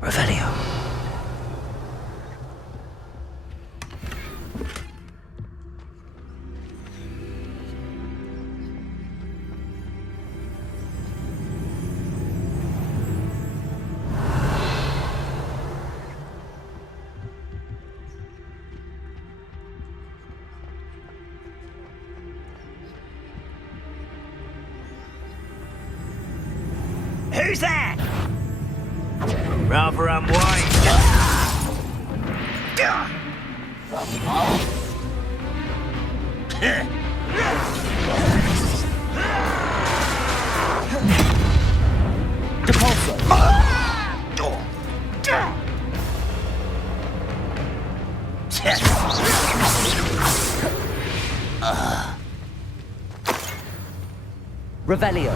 Revelio. Who's that? Rather unwise. Depulso. Revelio.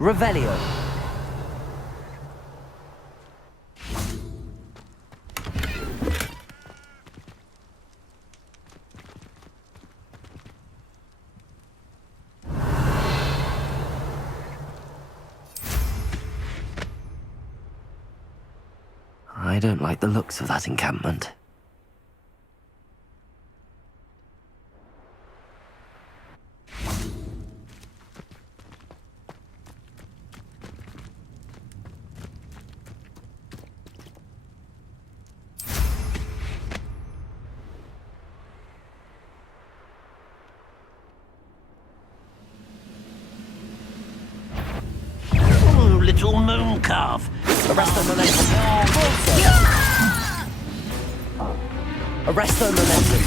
Revelio. I don't like the looks of that encampment. Little moon calf. Arresto momentum. Arresto momentum.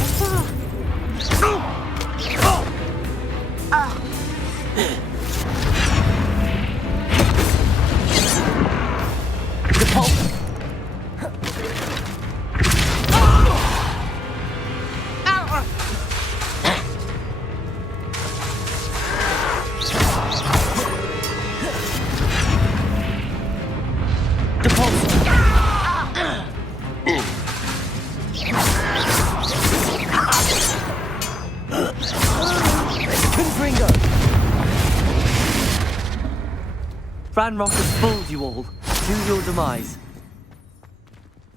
Ranrock has fooled you all to your demise.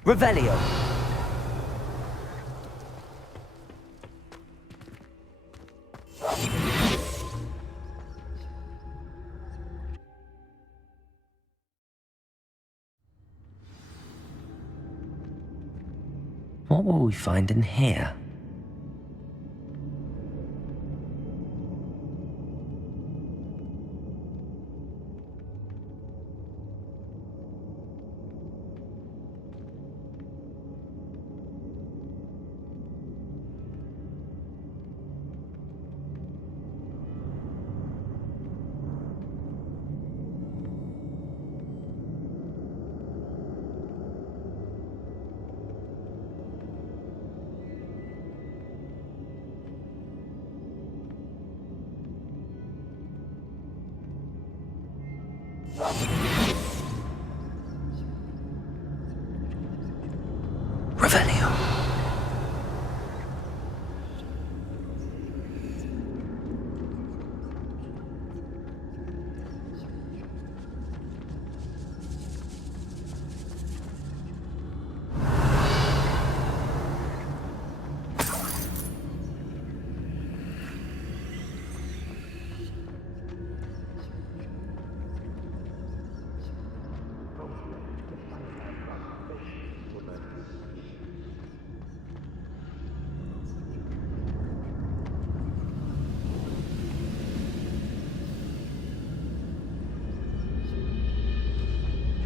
Revelio. What will we find in here? Revelio.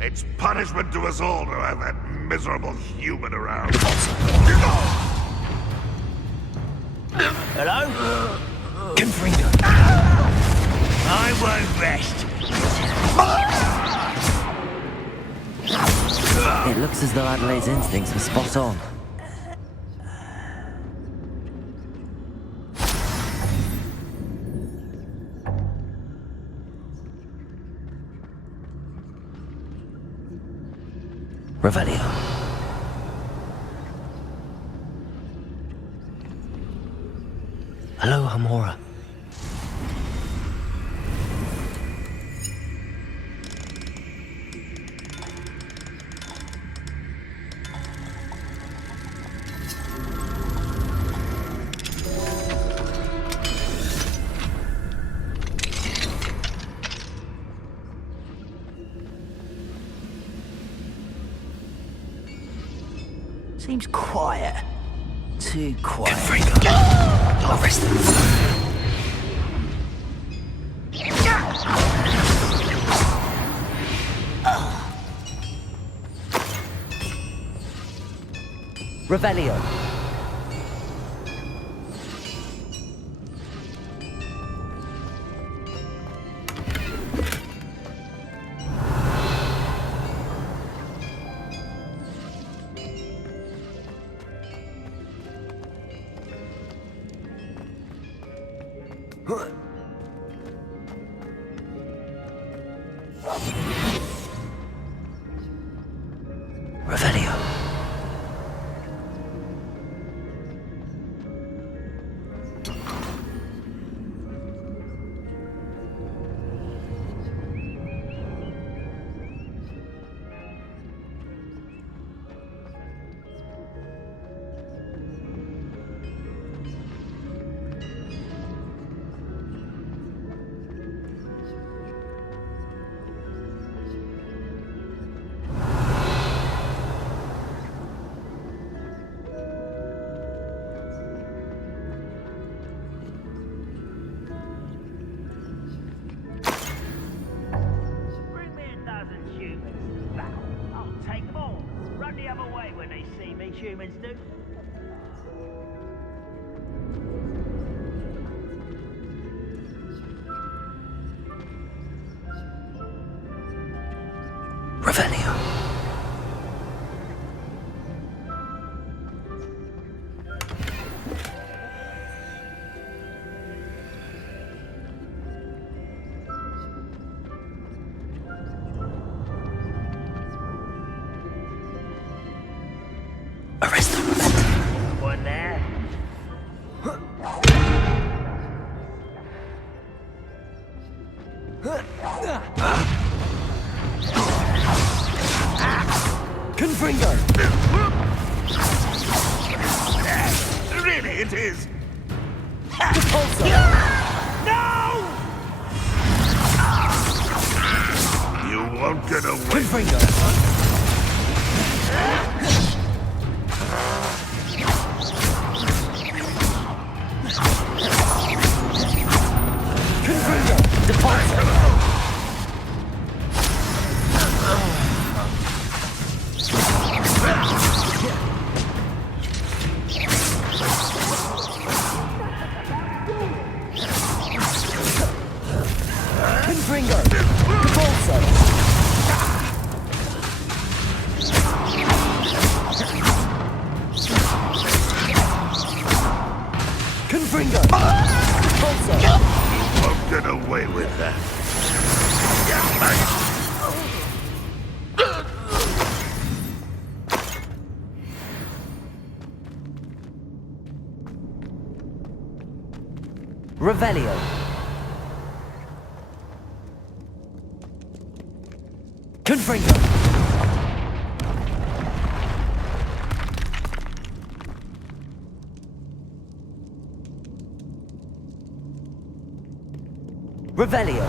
It's punishment to us all to have that miserable human around. Hello? Diffindo. I won't rest. It looks as though Adelaide's instincts were spot on. Revelio. Hello, Hamora. Seems quiet. Too quiet. I'll arrest them. Revelio. Revelio. Bring me a dozen humans to battle. I'll take them all. Run the other way when they see me, humans do. Revelio. Arrest them. One there. Confringo. Really, it is. No! You won't get away. Confringo. Confringo. Default. Confringo. Default. Confringo. Default. Won't get away with that. Revelio. Confringo. Revelio.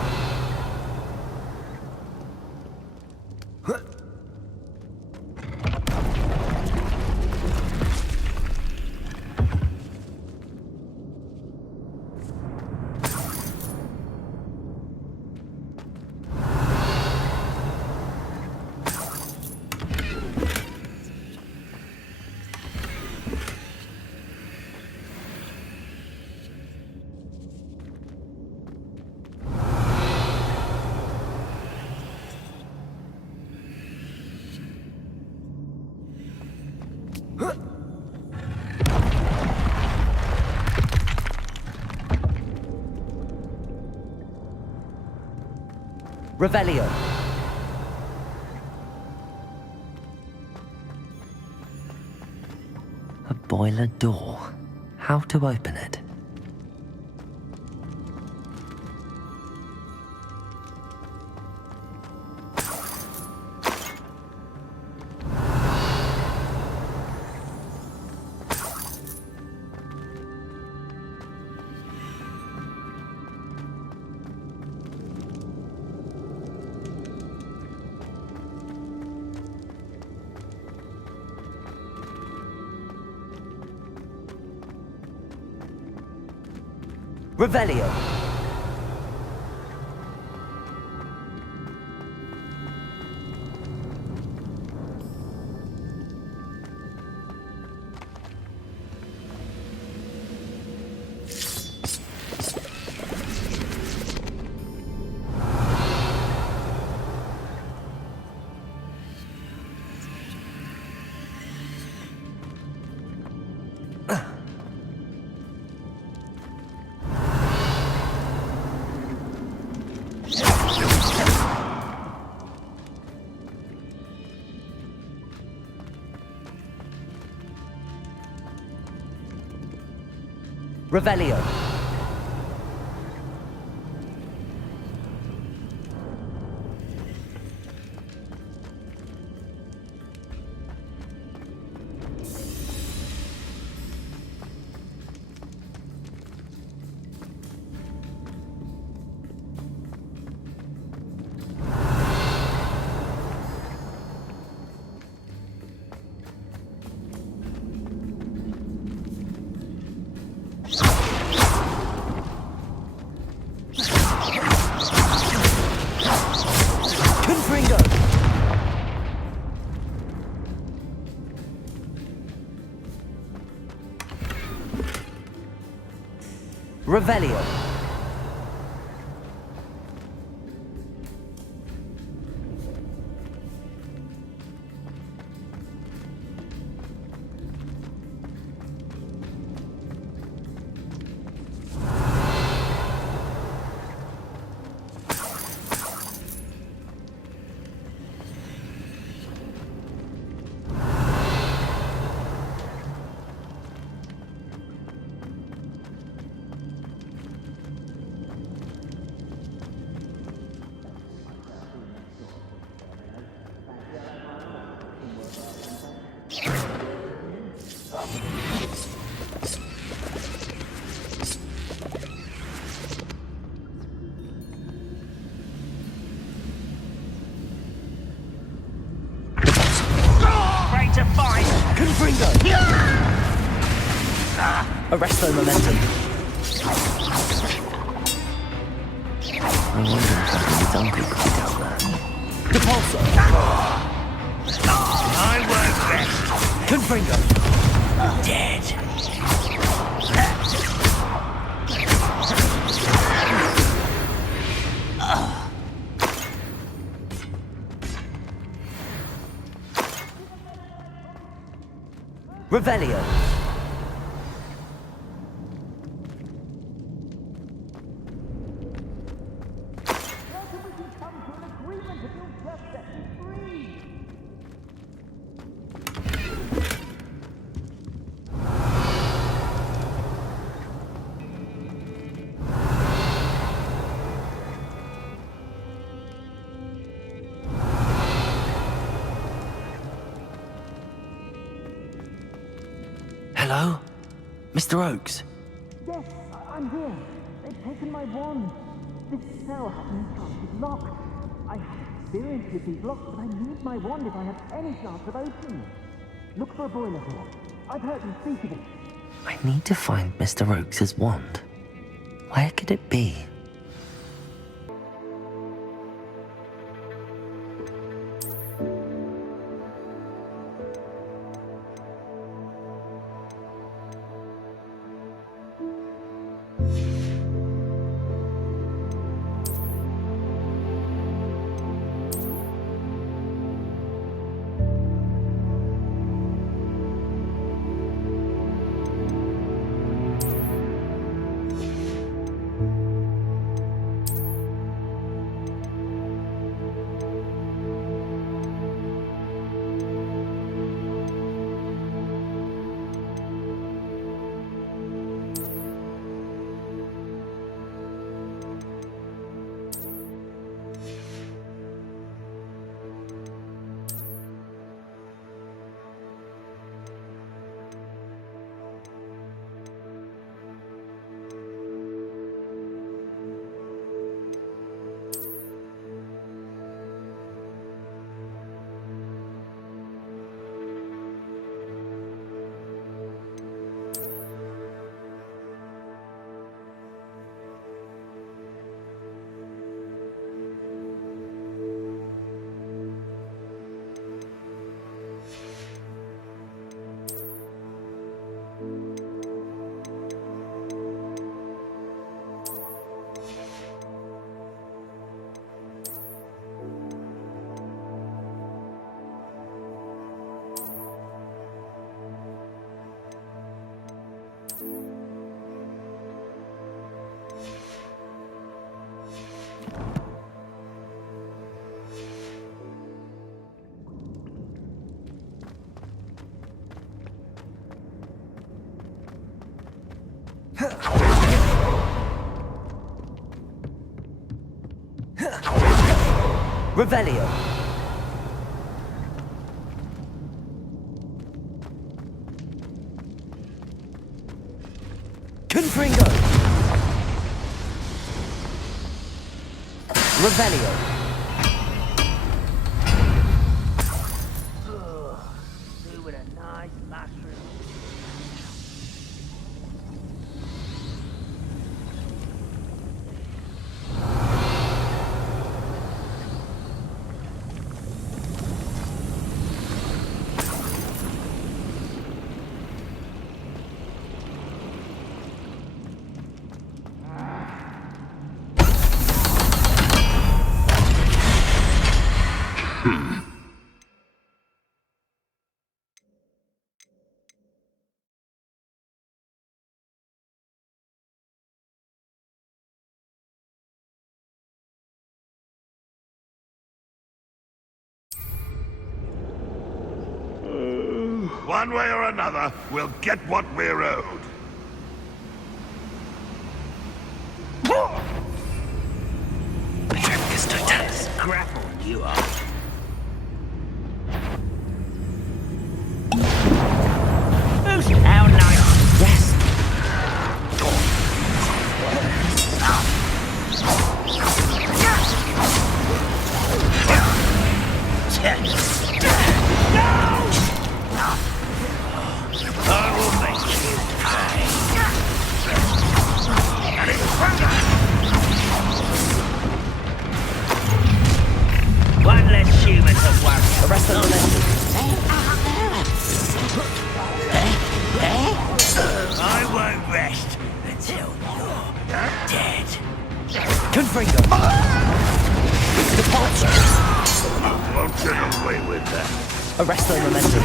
Revelio. A boiler door. How to open it? Revelio. Revelio. Revelio. Arresto momentum. I wonder if his uncle could be down there. Depulso! I work best. Confringo! Dead. Revelio. Hello? Mr. Oakes? Yes, I'm here. They've taken my wand. This cell has an enchanted lock. I have experience with these locks, but I need my wand if I have any chance of opening it. Look for a boiler here. I've heard them speak of it. I need to find Mr. Oakes' wand. Where could it be? Revelio. Confringo. Revelio. Do with a nice mushroom. One way or another, we'll get what we're owed. Grapple, you are. Who's how nice? Yes. I will make you pay. One less human to worry. Arrest the momentum. I won't rest until you're dead. Confringo. Departure. Won't get away with that. Arrest the momentum.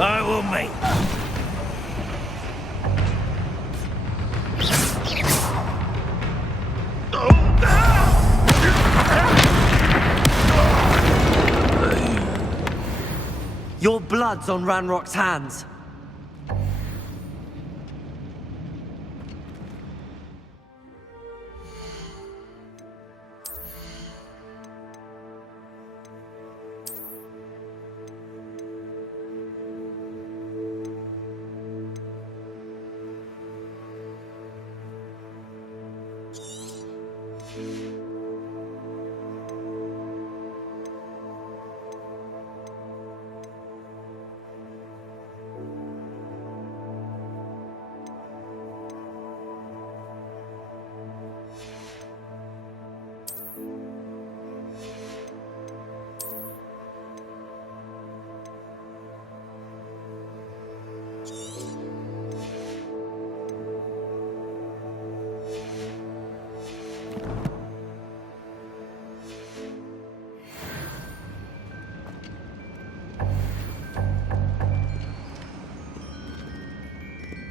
I will make. Your blood's on Ranrock's hands.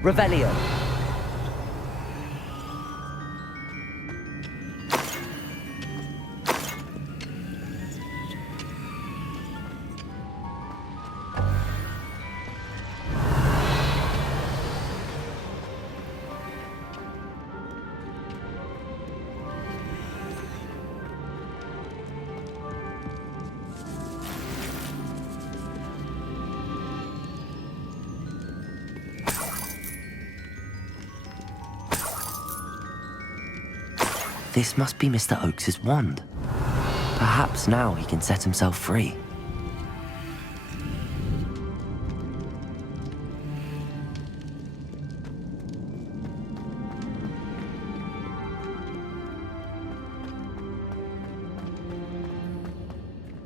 Revelio. This must be Mr. Oakes' wand. Perhaps now he can set himself free.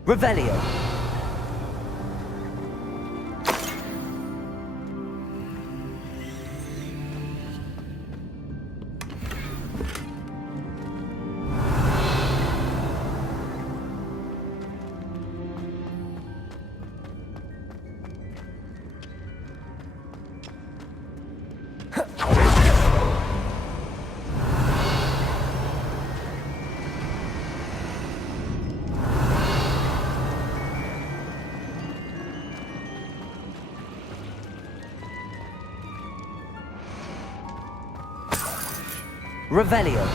Revelio. Revelio.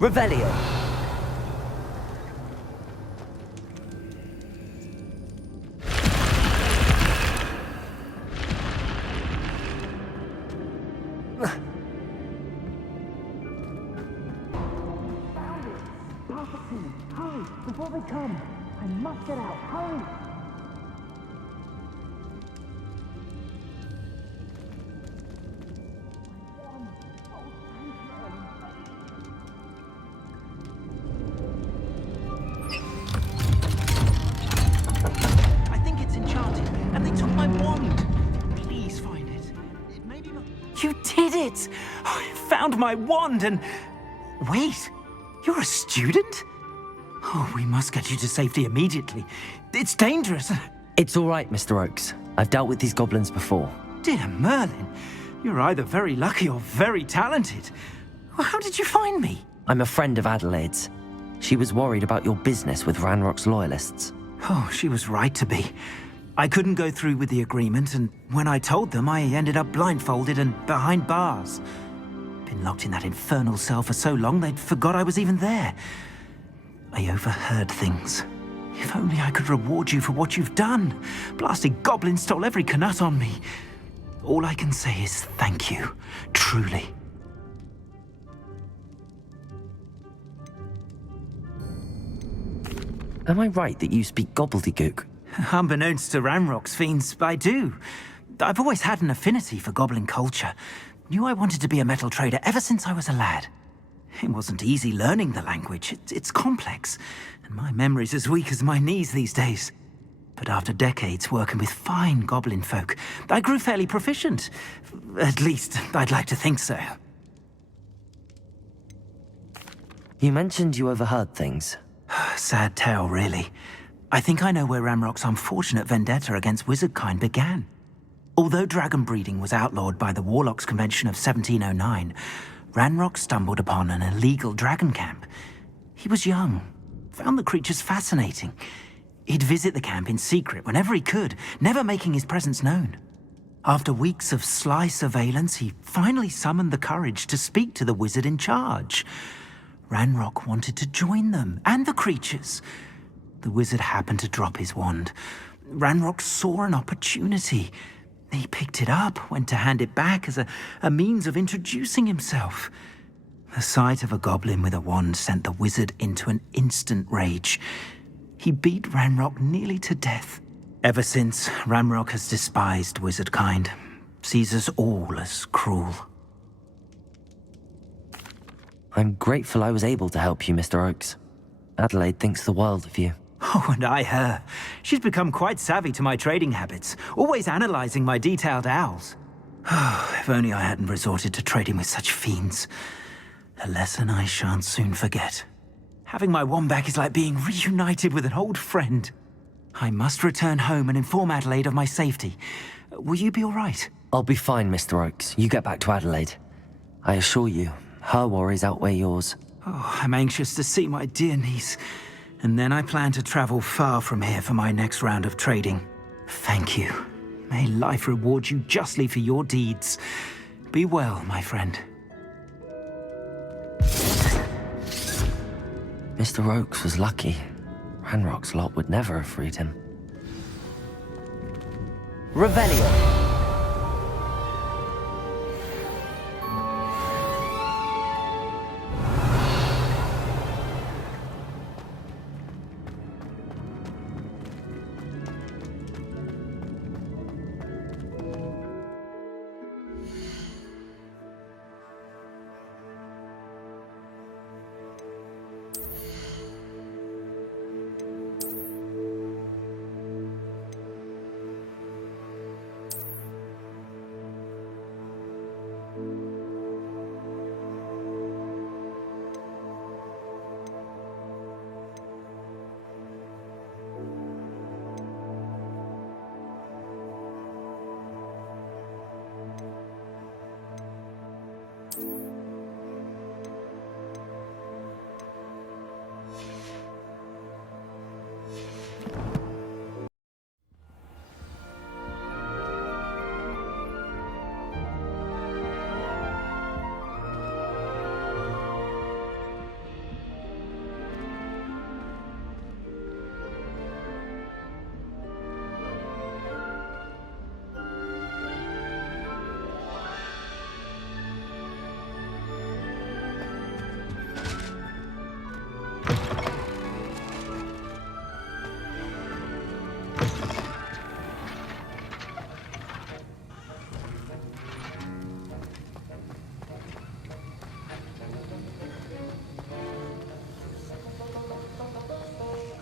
Revelio. Hurry, before they come. I must get out. Hurry! I think it's enchanted, and they took my wand. Please find it. It may be my... You did it! I found my wand and... Wait, you're a student? Oh, we must get you to safety immediately. It's dangerous. It's all right, Mr. Oakes. I've dealt with these goblins before. Dear Merlin, you're either very lucky or very talented. Well, how did you find me? I'm a friend of Adelaide's. She was worried about your business with Ranrock's loyalists. Oh, she was right to be. I couldn't go through with the agreement, and when I told them, I ended up blindfolded and behind bars. Been locked in that infernal cell for so long, they'd forgot I was even there. I overheard things. If only I could reward you for what you've done. Blasted goblin stole every canut on me. All I can say is thank you, truly. Am I right that you speak gobbledygook? Unbeknownst to Ranrock's fiends, I do. I've always had an affinity for goblin culture. Knew I wanted to be a metal trader ever since I was a lad. It wasn't easy learning the language. It's complex, and my memory's as weak as my knees these days. But after decades working with fine goblin folk, I grew fairly proficient. At least, I'd like to think so. You mentioned you overheard things. Sad tale, really. I think I know where Ranrock's unfortunate vendetta against wizardkind began. Although dragon breeding was outlawed by the Warlocks Convention of 1709, Ranrock stumbled upon an illegal dragon camp. He was young, found the creatures fascinating. He'd visit the camp in secret whenever he could, never making his presence known. After weeks of sly surveillance, he finally summoned the courage to speak to the wizard in charge. Ranrock wanted to join them, and the creatures. The wizard happened to drop his wand. Ranrock saw an opportunity. He picked it up, went to hand it back as a means of introducing himself. The sight of a goblin with a wand sent the wizard into an instant rage. He beat Ranrock nearly to death. Ever since, Ranrock has despised wizardkind, sees us all as cruel. I'm grateful I was able to help you, Mr. Oakes. Adelaide thinks the world of you. Oh, and I her. She's become quite savvy to my trading habits, always analyzing my detailed owls. If only I hadn't resorted to trading with such fiends. A lesson I shan't soon forget. Having my wand back is like being reunited with an old friend. I must return home and inform Adelaide of my safety. Will you be all right? I'll be fine, Mr. Oakes. You get back to Adelaide. I assure you, her worries outweigh yours. Oh, I'm anxious to see my dear niece. And then I plan to travel far from here for my next round of trading. Thank you. May life reward you justly for your deeds. Be well, my friend. Mr. Oakes was lucky. Ranrock's lot would never have freed him. Revelio!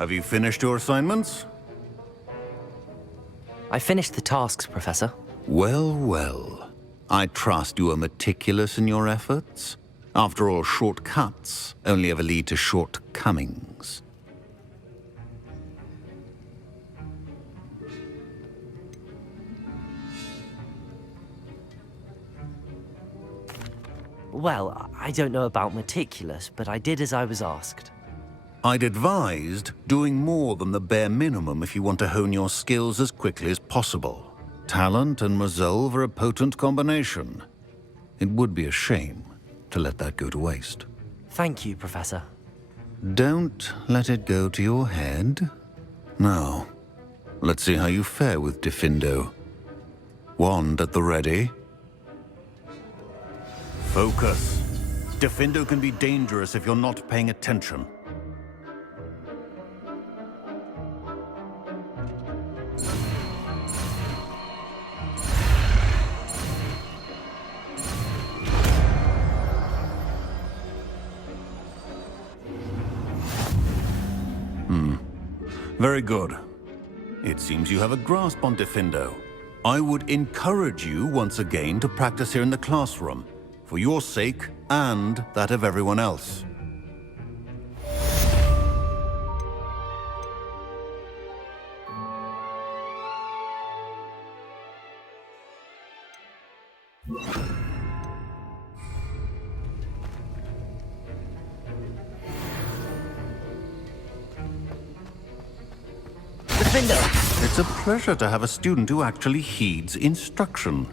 Have you finished your assignments? I finished the tasks, Professor. Well, well. I trust you are meticulous in your efforts. After all, shortcuts only ever lead to shortcomings. Well, I don't know about meticulous, but I did as I was asked. I'd advised doing more than the bare minimum if you want to hone your skills as quickly as possible. Talent and resolve are a potent combination. It would be a shame to let that go to waste. Thank you, Professor. Don't let it go to your head. Now, let's see how you fare with Diffindo. Wand at the ready. Focus. Diffindo can be dangerous if you're not paying attention. Very good. It seems you have a grasp on Diffindo. I would encourage you once again to practice here in the classroom, for your sake and that of everyone else. Diffindo! It's a pleasure to have a student who actually heeds instruction.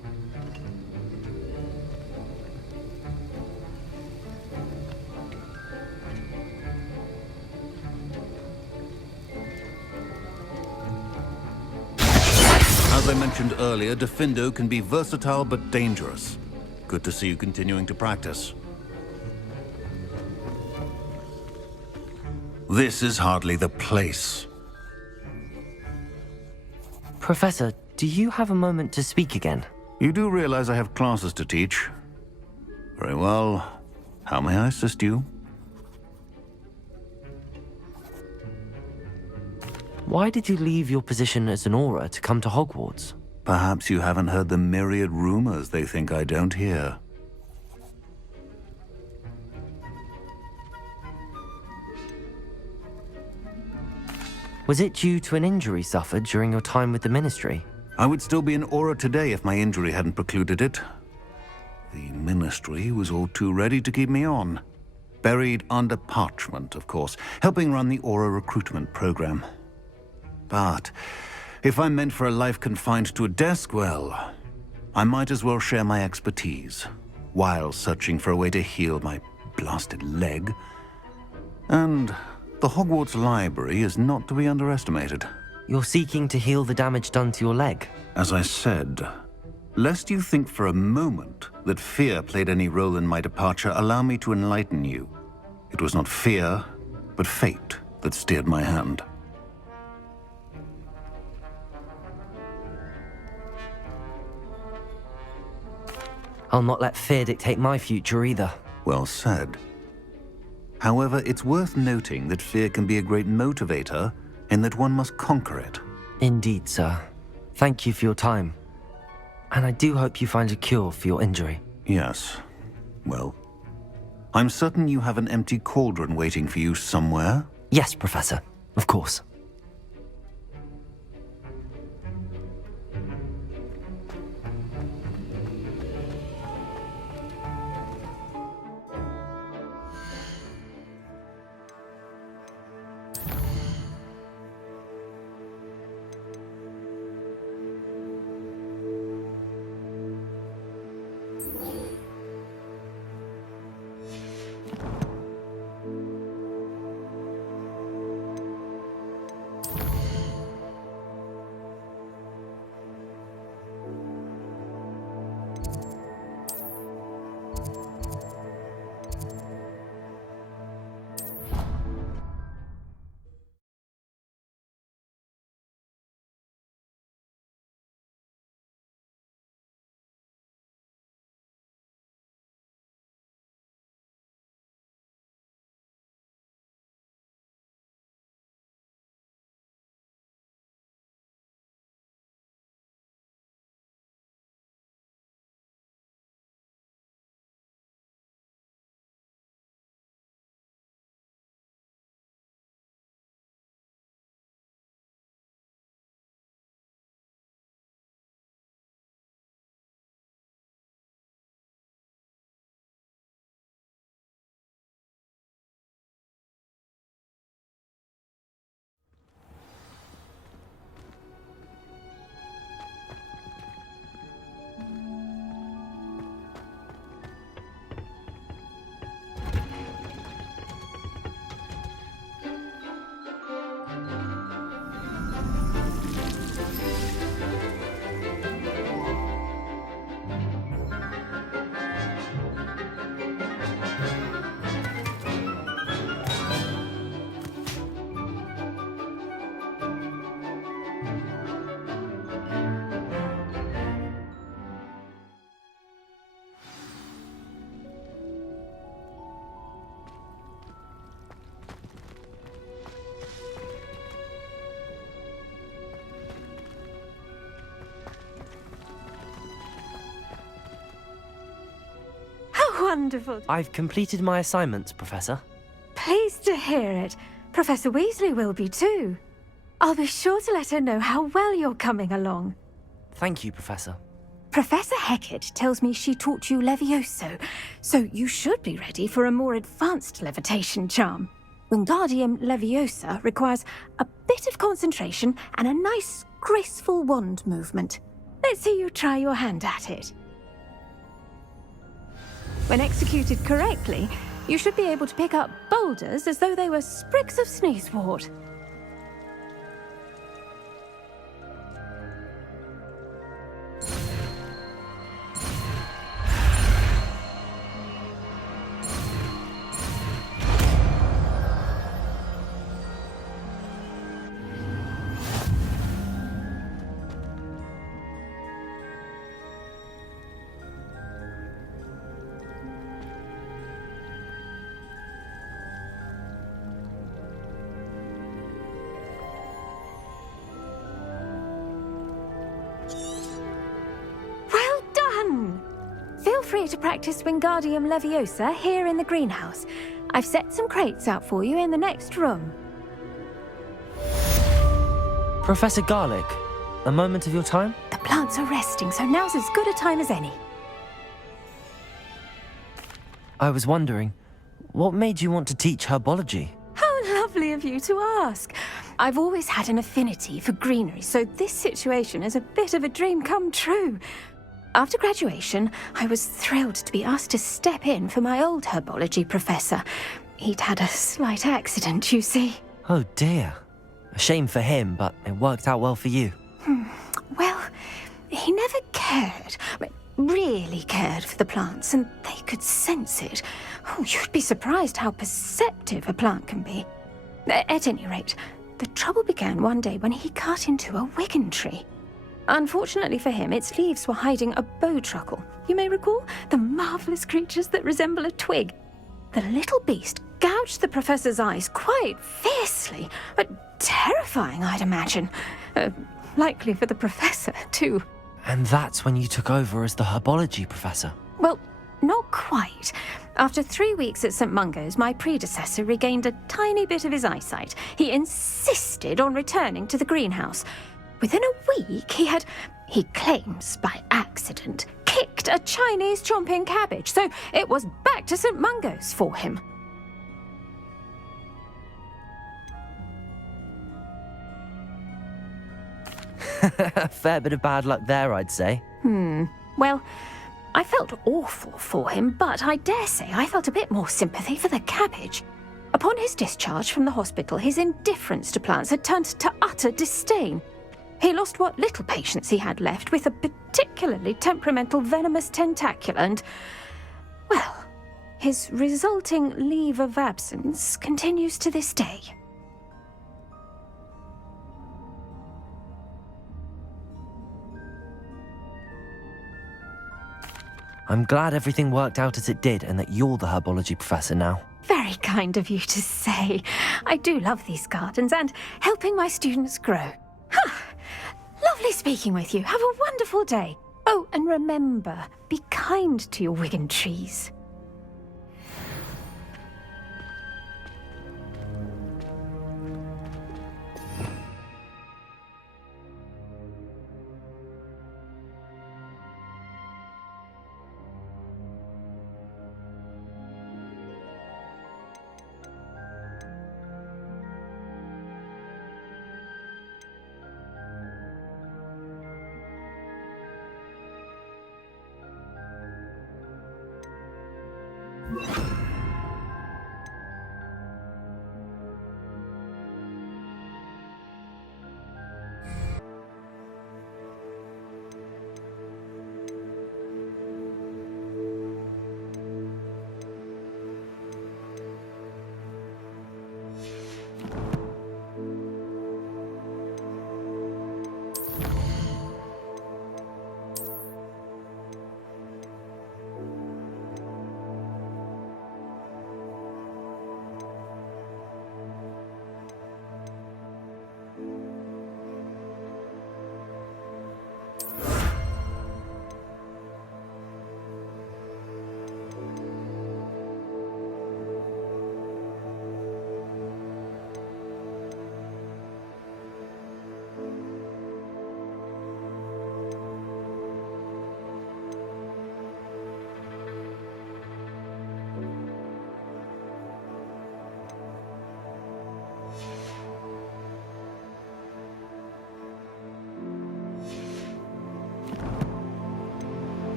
As I mentioned earlier, Diffindo can be versatile but dangerous. Good to see you continuing to practice. This is hardly the place. Professor, do you have a moment to speak again? You do realize I have classes to teach. Very well. How may I assist you? Why did you leave your position as an Auror to come to Hogwarts? Perhaps you haven't heard the myriad rumors they think I don't hear. Was it due to an injury suffered during your time with the Ministry? I would still be an Auror today if my injury hadn't precluded it. The Ministry was all too ready to keep me on. Buried under parchment, of course, helping run the Auror recruitment program. But if I'm meant for a life confined to a desk, well, I might as well share my expertise while searching for a way to heal my blasted leg. And the Hogwarts library is not to be underestimated. You're seeking to heal the damage done to your leg? As I said, lest you think for a moment that fear played any role in my departure, allow me to enlighten you. It was not fear, but fate that steered my hand. I'll not let fear dictate my future either. Well said. However, it's worth noting that fear can be a great motivator and that one must conquer it. Indeed, sir. Thank you for your time. And I do hope you find a cure for your injury. Yes. Well, I'm certain you have an empty cauldron waiting for you somewhere. Yes, Professor. Of course. wonderful. I've completed my assignments, Professor. Pleased to hear it. Professor Weasley will be too. I'll be sure to let her know how well you're coming along. Thank you, Professor. Professor Hecat tells me she taught you Levioso, so you should be ready for a more advanced levitation charm. Wingardium Leviosa requires a bit of concentration and a nice, graceful wand movement. Let's see you try your hand at it. When executed correctly, you should be able to pick up boulders as though they were sprigs of sneezewort. Feel free to practice Wingardium Leviosa here in the greenhouse. I've set some crates out for you in the next room. Professor Garlick, a moment of your time? The plants are resting, so now's as good a time as any. I was wondering, what made you want to teach herbology? How lovely of you to ask. I've always had an affinity for greenery, so this situation is a bit of a dream come true. After graduation, I was thrilled to be asked to step in for my old herbology professor. He'd had a slight accident, you see. Oh dear. A shame for him, but it worked out well for you. Well, he never cared, really cared for the plants, and they could sense it. Oh, you'd be surprised how perceptive a plant can be. At any rate, the trouble began one day when he cut into a wigan tree. Unfortunately for him, its leaves were hiding a bowtruckle. You may recall the marvellous creatures that resemble a twig. The little beast gouged the professor's eyes quite fiercely, but terrifying, I'd imagine. Likely for the professor, too. And that's when you took over as the herbology professor? Well, not quite. After 3 weeks at St. Mungo's, my predecessor regained a tiny bit of his eyesight. He insisted on returning to the greenhouse. Within a week, he claims by accident, kicked a Chinese chomping cabbage, so it was back to St. Mungo's for him. A fair bit of bad luck there, I'd say. Well, I felt awful for him, but I dare say I felt a bit more sympathy for the cabbage. Upon his discharge from the hospital, his indifference to plants had turned to utter disdain. He lost what little patience he had left with a particularly temperamental venomous tentacula and, well, his resulting leave of absence continues to this day. I'm glad everything worked out as it did and that you're the herbology professor now. Very kind of you to say. I do love these gardens and helping my students grow. Lovely speaking with you. Have a wonderful day. Oh, and remember, be kind to your wigan trees. You